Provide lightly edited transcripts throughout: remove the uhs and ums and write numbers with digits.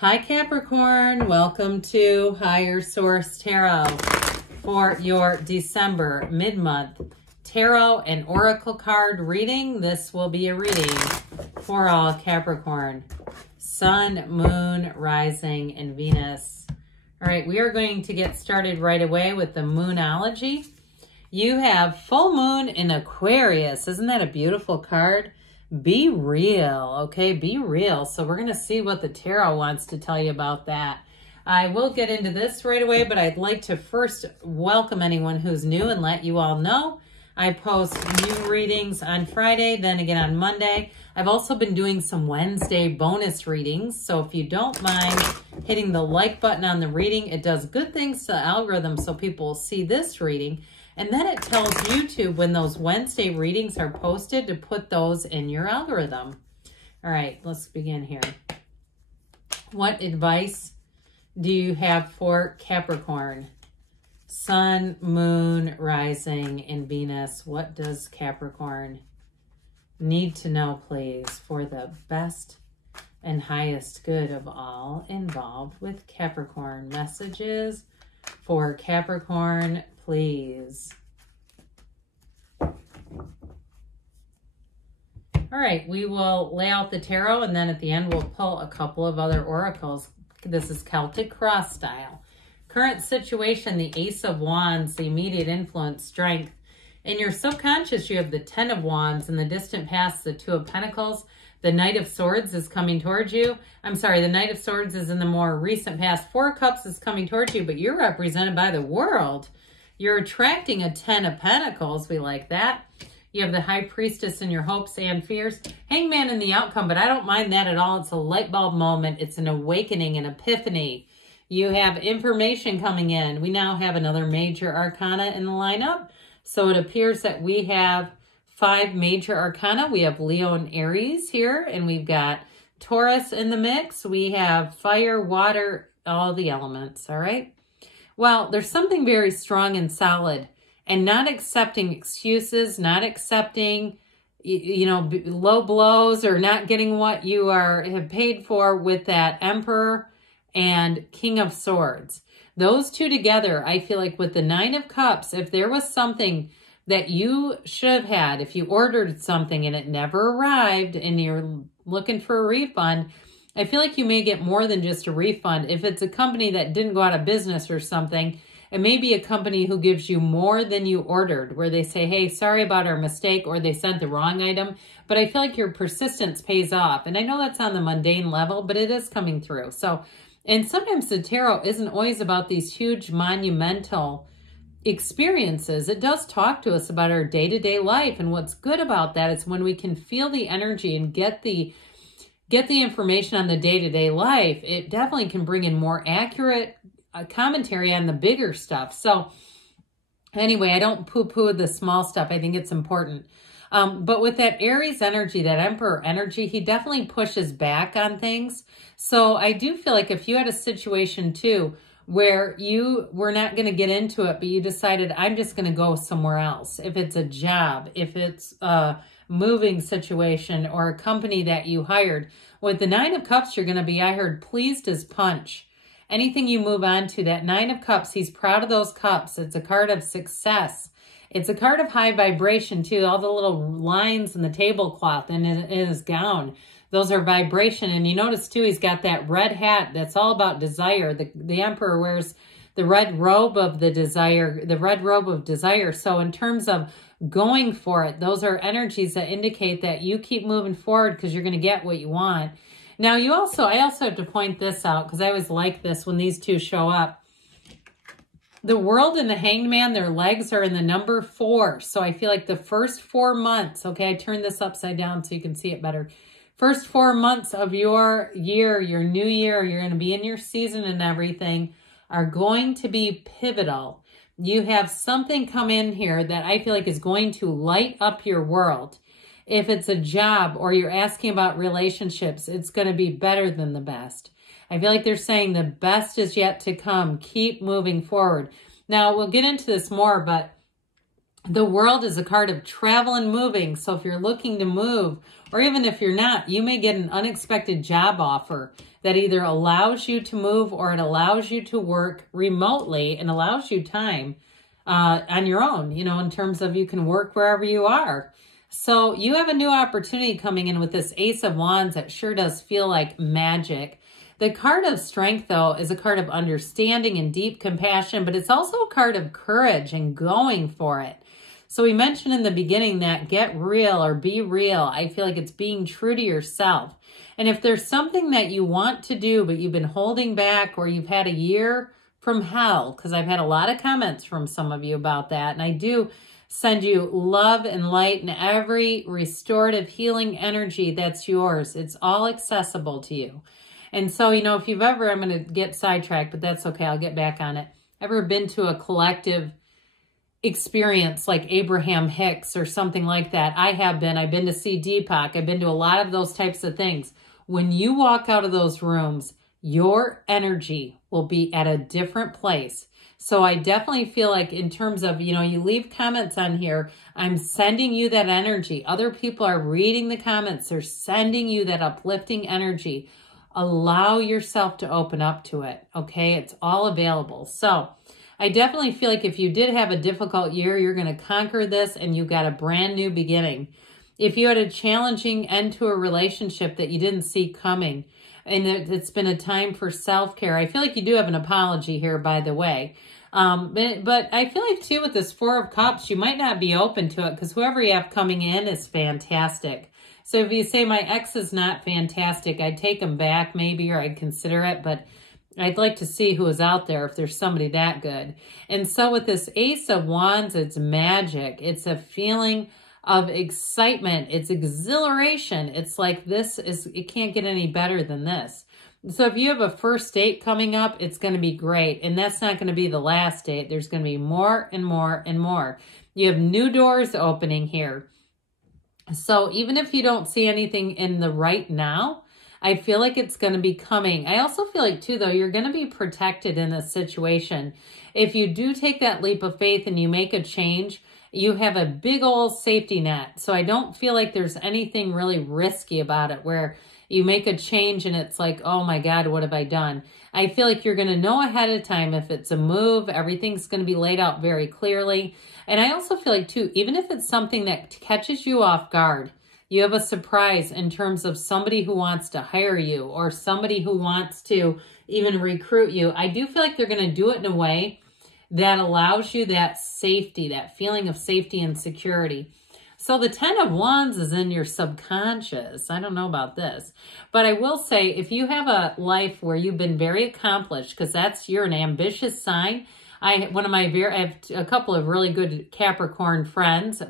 Hi Capricorn, welcome to Higher Source Tarot for your December mid-month tarot and oracle card reading. This will be a reading for all Capricorn, Sun, Moon, Rising, and Venus. All right, we are going to get started right away with the Moonology. You have full moon in Aquarius. Isn't that a beautiful card? Be real, okay? Be real. So we're going to see what the tarot wants to tell you about that. I will get into this right away, but I'd like to first welcome anyone who's new and let you all know I post new readings on Friday, then again on Monday. I've also been doing some Wednesday bonus readings, so if you don't mind hitting the like button on the reading, it does good things to the algorithm so people will see this reading. And then it tells YouTube when those Wednesday readings are posted to put those in your algorithm. All right, let's begin here. What advice do you have for Capricorn? Sun, Moon, Rising, and Venus. What does Capricorn need to know, please, for the best and highest good of all involved with Capricorn? Messages for Capricorn, please. All right, we will lay out the tarot, and then at the end we'll pull a couple of other oracles. This is Celtic cross style. Current situation, the Ace of Wands, the immediate influence, strength. In your subconscious, you have the Ten of Wands. In the distant past, the Two of Pentacles. The Knight of Swords is coming towards you. I'm sorry, the Knight of Swords is in the more recent past. Four of Cups is coming towards you, but you're represented by the World. You're attracting a Ten of Pentacles. We like that. You have the High Priestess in your hopes and fears. Hangman in the outcome, but I don't mind that at all. It's a light bulb moment. It's an awakening, an epiphany. You have information coming in. We now have another major arcana in the lineup. So it appears that we have 5 major arcana. We have Leo and Aries here, and we've got Taurus in the mix. We have fire, water, all the elements, all right? Well, there's something very strong and solid, and not accepting excuses, not accepting, low blows, or not getting what you have paid for with that Emperor and King of Swords. Those two together, I feel like with the Nine of Cups, if there was something that you should have had, if you ordered something and it never arrived and you're looking for a refund, I feel like you may get more than just a refund. If it's a company that didn't go out of business or something, it may be a company who gives you more than you ordered, where they say, hey, sorry about our mistake, or they sent the wrong item. But I feel like your persistence pays off. And I know that's on the mundane level, but it is coming through. So, and sometimes the tarot isn't always about these huge monumental experiences. It does talk to us about our day-to-day life. And what's good about that is when we can feel the energy and get the information on the day-to-day life, it definitely can bring in more accurate commentary on the bigger stuff. So anyway, I don't poo-poo the small stuff. I think it's important. But with that Aries energy, that Emperor energy, he definitely pushes back on things. So I do feel like if you had a situation too, where you were not going to get into it, but you decided, I'm just going to go somewhere else. If it's a job, if it's a moving situation, or a company that you hired. With the Nine of Cups, you're going to be, I heard, pleased as punch. Anything you move on to, that Nine of Cups, he's proud of those cups. It's a card of success. It's a card of high vibration too. All the little lines in the tablecloth and in his gown, those are vibration. And you notice too, he's got that red hat that's all about desire. The Emperor wears the red robe of the desire, the red robe of desire. So in terms of going for it, those are energies that indicate that you keep moving forward because you're going to get what you want. Now, I also have to point this out because I always like this when these two show up. The World and the Hanged Man, their legs are in the number 4. So I feel like the first 4 months, okay, I turned this upside down so you can see it better. First 4 months of your year, your new year, you're going to be in your season and everything, are going to be pivotal. You have something come in here that I feel like is going to light up your world. If it's a job or you're asking about relationships, it's going to be better than the best. I feel like they're saying the best is yet to come. Keep moving forward. Now, we'll get into this more, but the World is a card of travel and moving. So if you're looking to move Or even if you're not, you may get an unexpected job offer that either allows you to move or it allows you to work remotely and allows you time on your own, you know, in terms of you can work wherever you are. So you have a new opportunity coming in with this Ace of Wands that sure does feel like magic. The card of strength, though, is a card of understanding and deep compassion, but it's also a card of courage and going for it. So we mentioned in the beginning that get real or be real. I feel like it's being true to yourself. And if there's something that you want to do, but you've been holding back or you've had a year from hell, because I've had a lot of comments from some of you about that. And I do send you love and light and every restorative healing energy that's yours. It's all accessible to you. And so, you know, if you've ever, I'm going to get sidetracked, but that's okay. I'll get back on it. Ever been to a collective experience like Abraham Hicks or something like that? I have been. I've been to see Deepak. I've been to a lot of those types of things. When you walk out of those rooms, your energy will be at a different place. So I definitely feel like in terms of, you know, you leave comments on here, I'm sending you that energy. Other people are reading the comments. They're sending you that uplifting energy. Allow yourself to open up to it, okay? It's all available. So I definitely feel like if you did have a difficult year, you're going to conquer this and you got a brand new beginning. If you had a challenging end to a relationship that you didn't see coming, and it's been a time for self-care, I feel like you do have an apology here, by the way. But I feel like, too, with this Four of Cups, you might not be open to it because whoever you have coming in is fantastic. So if you say my ex is not fantastic, I'd take him back maybe, or I'd consider it, but I'd like to see who is out there if there's somebody that good. And so with this Ace of Wands, it's magic. It's a feeling of excitement. It's exhilaration. It's like it can't get any better than this. So if you have a first date coming up, it's going to be great. And that's not going to be the last date. There's going to be more and more and more. You have new doors opening here. So even if you don't see anything in the right now, I feel like it's going to be coming. I also feel like, too, though, you're going to be protected in this situation. If you do take that leap of faith and you make a change, you have a big old safety net. So I don't feel like there's anything really risky about it where you make a change and it's like, oh my God, what have I done? I feel like you're going to know ahead of time if it's a move. Everything's going to be laid out very clearly. And I also feel like, too, even if it's something that catches you off guard, you have a surprise in terms of somebody who wants to hire you or somebody who wants to even recruit you. I do feel like they're going to do it in a way that allows you that safety, that feeling of safety and security. So the Ten of Wands is in your subconscious. I don't know about this, but I will say if you have a life where you've been very accomplished, because you're an ambitious sign. I have a couple of really good Capricorn friends.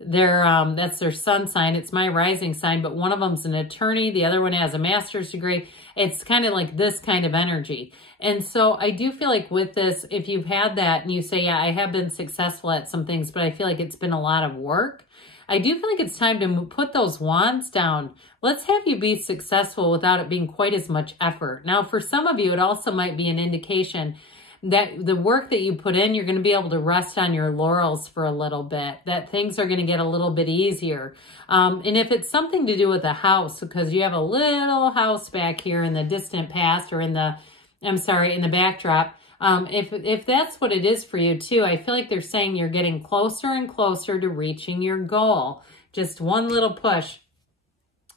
That's their sun sign. It's my rising sign, but one of them's an attorney. The other one has a master's degree. It's kind of like this kind of energy. And so I do feel like with this, if you've had that and you say, yeah, I have been successful at some things, but I feel like it's been a lot of work. I do feel like it's time to put those wands down. Let's have you be successful without it being quite as much effort. Now, for some of you, it also might be an indication that the work that you put in, you're going to be able to rest on your laurels for a little bit, that things are going to get a little bit easier. And if it's something to do with a house, because you have a little house back here in the distant past or in the backdrop, if that's what it is for you too, I feel like they're saying you're getting closer and closer to reaching your goal. Just one little push.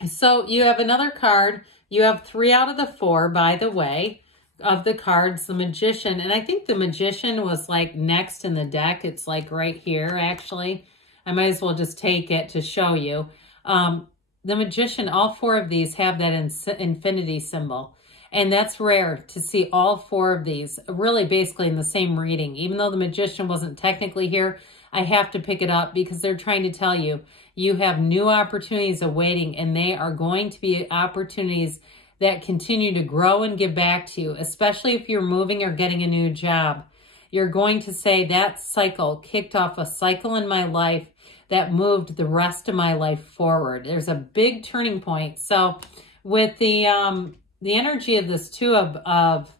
So you have another card. You have 3 out of the 4, by the way, of the cards, the Magician. And I think the Magician was like next in the deck. It's like right here, actually. I might as well just take it to show you. The Magician, all 4 of these have that infinity symbol. And that's rare to see all 4 of these really basically in the same reading. Even though the Magician wasn't technically here, I have to pick it up because they're trying to tell you, you have new opportunities awaiting, and they are going to be opportunities that continue to grow and give back to you, especially if you're moving or getting a new job. You're going to say that cycle kicked off a cycle in my life that moved the rest of my life forward. There's a big turning point. So with the energy of this 2 of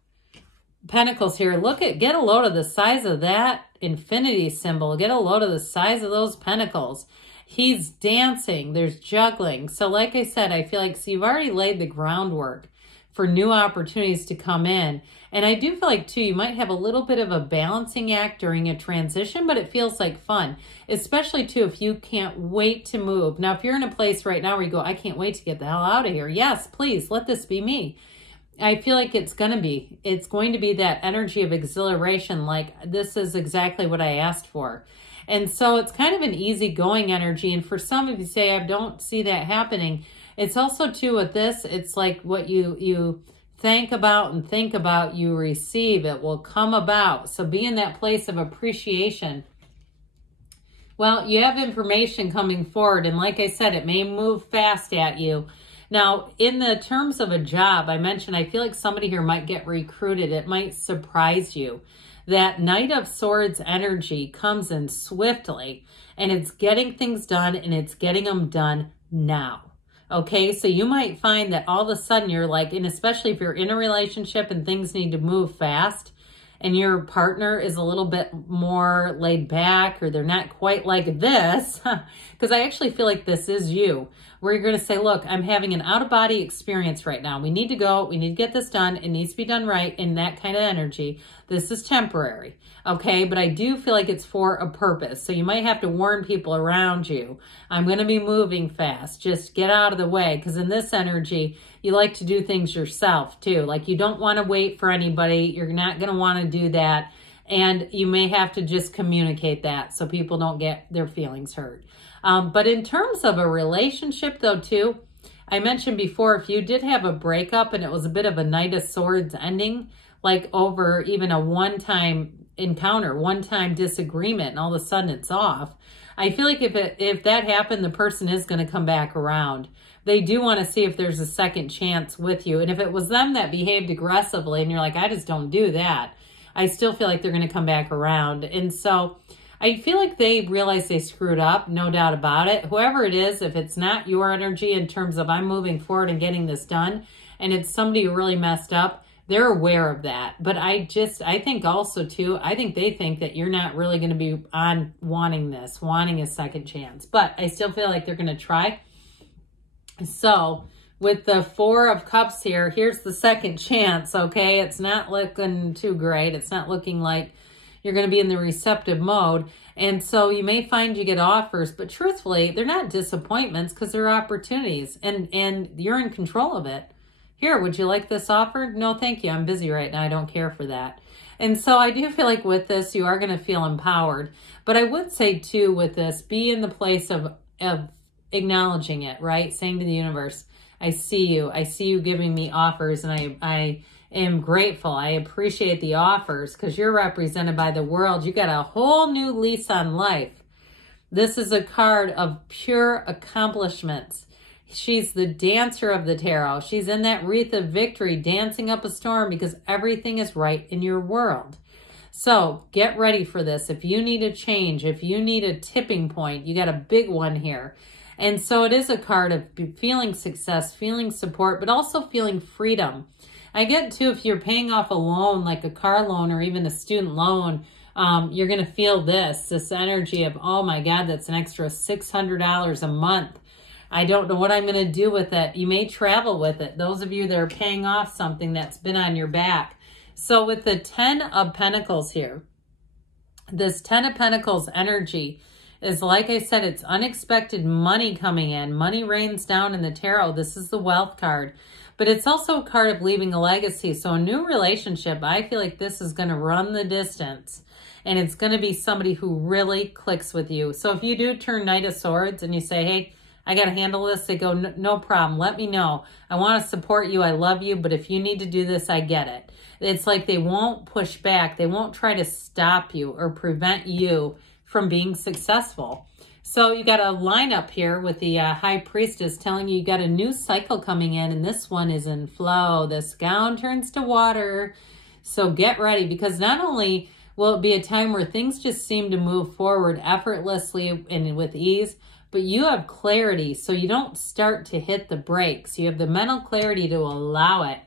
Pentacles here, get a load of the size of that infinity symbol. Get a load of the size of those pentacles. He's dancing. There's juggling. So like I said, I feel like, so you've already laid the groundwork for new opportunities to come in. And I do feel like, too, you might have a little bit of a balancing act during a transition, but it feels like fun, especially, too, if you can't wait to move. Now, if you're in a place right now where you go, I can't wait to get the hell out of here. Yes, please, let this be me. I feel like it's going to be that energy of exhilaration, like this is exactly what I asked for. And so it's kind of an easygoing energy. And for some of you say, I don't see that happening. It's also too with this, it's like what you think about, you receive, it will come about. So be in that place of appreciation. Well, you have information coming forward. And like I said, it may move fast at you. Now, in the terms of a job, I mentioned, I feel like somebody here might get recruited. It might surprise you. That Knight of Swords energy comes in swiftly, and it's getting things done, and it's getting them done now. Okay, so you might find that all of a sudden you're like, and especially if you're in a relationship and things need to move fast, and your partner is a little bit more laid back, or they're not quite like this, because I actually feel like this is you, where you're going to say, look, I'm having an out-of-body experience right now. We need to go. We need to get this done. It needs to be done right in that kind of energy. This is temporary, okay? But I do feel like it's for a purpose. So you might have to warn people around you. I'm going to be moving fast. Just get out of the way, because in this energy, you like to do things yourself too. Like you don't want to wait for anybody. You're not going to want to do that. And you may have to just communicate that so people don't get their feelings hurt. But in terms of a relationship though too, I mentioned before, if you did have a breakup and it was a bit of a Knight of Swords ending, like over even a one-time encounter, one-time disagreement, and all of a sudden it's off, I feel like if that happened, the person is going to come back around. They do want to see if there's a second chance with you. And if it was them that behaved aggressively and you're like, I just don't do that, I still feel like they're going to come back around. And so I feel like they realize they screwed up, no doubt about it. Whoever it is, if it's not your energy in terms of I'm moving forward and getting this done, and it's somebody who really messed up, they're aware of that. But I think also too, I think they think that you're not really going to be on wanting a second chance. But I still feel like they're going to try. So with the Four of Cups here, here's the second chance, okay? It's not looking too great. It's not looking like you're going to be in the receptive mode. And so you may find you get offers, but truthfully, they're not disappointments because they're opportunities, and you're in control of it. Here, would you like this offer? No, thank you. I'm busy right now. I don't care for that. And so I do feel like with this, you are going to feel empowered. But I would say too, with this, be in the place of acknowledging it, right? Saying to the universe, I see you. I see you giving me offers, and I am grateful. I appreciate the offers because you're represented by the world. You got a whole new lease on life. This is a card of pure accomplishments. She's the dancer of the tarot. She's in that wreath of victory, dancing up a storm because everything is right in your world. So get ready for this. If you need a change, if you need a tipping point, you got a big one here. And so it is a card of feeling success, feeling support, but also feeling freedom. I get too, if you're paying off a loan, like a car loan or even a student loan, you're going to feel this energy of, oh my God, that's an extra $600 a month. I don't know what I'm going to do with it. You may travel with it. Those of you that are paying off something that's been on your back. So with the 10 of Pentacles here, this 10 of Pentacles energy is, like I said, it's unexpected money coming in. Money rains down in the tarot. This is the wealth card. But it's also a card of leaving a legacy. So a new relationship, I feel like this is going to run the distance. And it's going to be somebody who really clicks with you. So if you do turn Knight of Swords and you say, hey, I got to handle this, they go, no problem. Let me know. I want to support you. I love you. But if you need to do this, I get it. It's like they won't push back. They won't try to stop you or prevent you from being successful. So you got a lineup here with the High Priestess telling you got a new cycle coming in, and this one is in flow. This gown turns to water. So get ready, because not only will it be a time where things just seem to move forward effortlessly and with ease, but you have clarity, so you don't start to hit the brakes. You have the mental clarity to allow it.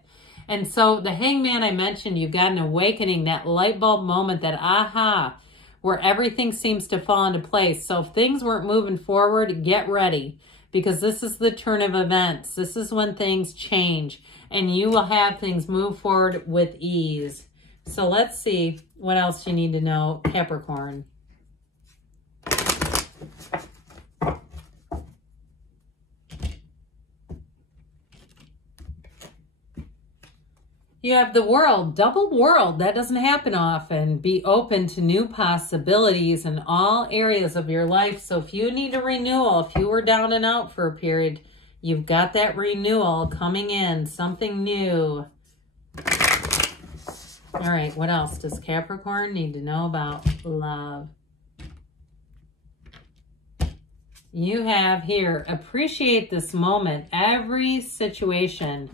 And so the Hangman I mentioned, you've got an awakening, that light bulb moment, that aha, where everything seems to fall into place. So if things weren't moving forward, get ready, because this is the turn of events. This is when things change, and you will have things move forward with ease. So let's see what else you need to know, Capricorn. You have the World, double World. That doesn't happen often. Be open to new possibilities in all areas of your life. So if you need a renewal, if you were down and out for a period, you've got that renewal coming in, something new. All right, what else does Capricorn need to know about love? You have here, appreciate this moment. Every situation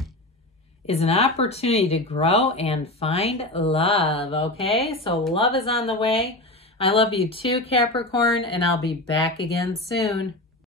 is an opportunity to grow and find love, okay? So love is on the way. I love you too, Capricorn, and I'll be back again soon.